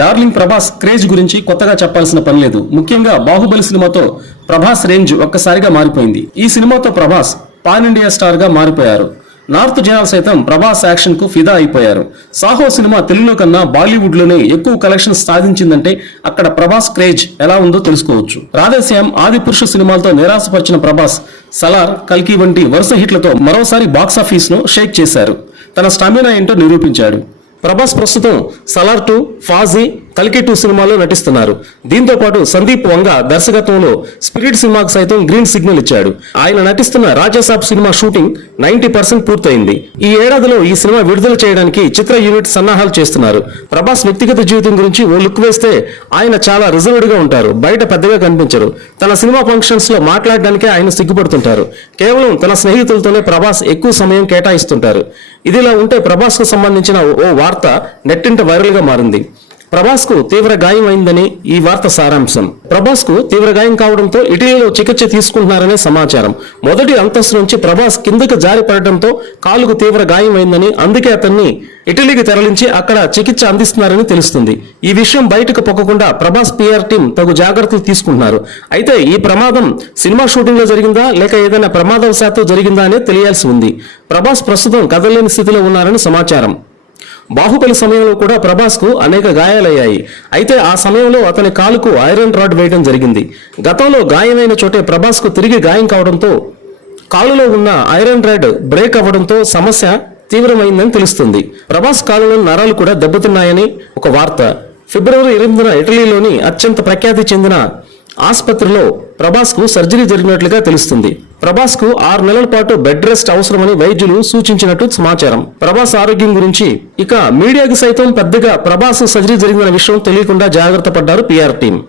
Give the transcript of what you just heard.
Darling Prabhas craze గురించి కొత్తగా చెప్పాల్సిన పని లేదు. ముఖ్యంగా బాహుబలి సినిమాతో ప్రభాస్ రేంజ్ ఒక్కసారిగా మారిపోయింది. ఈ సినిమాతో ప్రభాస్ పాన్ ఇండియా స్టార్ గా మారిపోయారు. నార్త్ జనాలు సైతం ప్రభాస్ యాక్షన్ కు ఫిదా అయిపోయారు. సాహో సినిమా తెలుగులో కన్నా బాలీవుడ్ లోనే ఎక్కువ కలెక్షన్స్ సాధించిందంటే అక్కడ ప్రభాస్ క్రేజ్ ఎలా ఉందో తెలుసుకోవచ్చు. రాధేశ్యామ్, ఆదిపురుషు సినిమాలతో నిరాశపరిచిన ప్రభాస్ సలార్, కల్కి వంటి వరుస హిట్లతో మరోసారి బాక్సాఫీస్ ను షేక్ చేశారు. తన స్టామినా ఏంటో నిరూపించాడు. ప్రభాస్ ప్రస్తుతం సలార్ 2, ఫాజీ, కల్కి 2 సినిమాలో నటిస్తున్నారు. దీంతో పాటు సందీప్ వంగ దర్శకత్వంలో స్పిరిట్ సినిమాకు సైతం గ్రీన్ సిగ్నల్ ఇచ్చాడు. ఆయన నటిస్తున్న రాజాసాబ్ సినిమా షూటింగ్ 90% పూర్తయింది. ఈ ఏడాదిలో ఈ సినిమా విడుదల చేయడానికి చిత్ర యూనిట్ సన్నాహాలు చేస్తున్నారు. ప్రభాస్ వ్యక్తిగత జీవితం గురించి ఓ లుక్ వేస్తే ఆయన చాలా రిజర్వ్డ్ గా ఉంటారు. బయట పెద్దగా కనిపించరు. తన సినిమా ఫంక్షన్స్ లో మాట్లాడడానికే ఆయన సిగ్గుపడుతుంటారు. కేవలం తన స్నేహితులతోనే ప్రభాస్ ఎక్కువ సమయం కేటాయిస్తుంటారు. ఇదిలా ఉంటే ప్రభాస్ కు సంబంధించిన ఓ వార్త నెట్టింట వైరల్ గా మారింది. ప్రభాస్ కు తీవ్ర గాయం అయిందని ఈ వార్త సారాంశం. ప్రభాస్ కు తీవ్ర గాయం కావడంతో ఇటలీలో చికిత్స తీసుకుంటున్నారనే సమాచారం. మొదటి అంతస్తు నుంచి ప్రభాస్ కిందకు జారి పడటంతో కాలుకు తీవ్ర గాయం అయిందని, అందుకే అతన్ని ఇటలీకి తరలించి అక్కడ చికిత్స అందిస్తున్నారని తెలుస్తుంది. ఈ విషయం బయటకు పొక్కకుండా ప్రభాస్ పిఆర్ టీం తగు జాగ్రత్తలు తీసుకుంటున్నారు. అయితే ఈ ప్రమాదం సినిమా షూటింగ్ లో జరిగిందా లేక ఏదైనా ప్రమాదవశాత్తు జరిగిందా అనేది తెలియాల్సి ఉంది. ప్రభాస్ ప్రస్తుతం కదలలేని స్థితిలో ఉన్నారని సమాచారం. బాహుబలి సమయంలో కూడా ప్రభాస్ కు అనేక గాయాలయ్యాయి. అయితే ఆ సమయంలో అతని కాలుకు ఐరన్ రాడ్ వేయడం జరిగింది. గతంలో గాయమైన చోటే ప్రభాస్ కు తిరిగి గాయం కావడంతో కాలులో ఉన్న ఐరన్ రాడ్ బ్రేక్ అవ్వడంతో సమస్య తీవ్రమైందని తెలుస్తుంది. ప్రభాస్ కాలులో నరాలు కూడా దెబ్బతిన్నాయని ఒక వార్త. ఫిబ్రవరి 8న ఇటలీలోని అత్యంత ప్రఖ్యాతి చెందిన ఆసుపత్రిలో ప్రభాస్ కు సర్జరీ జరిగినట్లుగా తెలుస్తుంది. ప్రభాస్ కు 6 నెలల పాటు బెడ్ రెస్ట్ అవసరమని వైద్యులు సూచించినట్టు సమాచారం. ప్రభాస్ ఆరోగ్యం గురించి ఇక మీడియాకి సైతం పెద్దగా ప్రభాస్ సర్జరీ జరిగిన విషయం తెలియకుండా జాగ్రత్త పడ్డారు పిఆర్ టీం.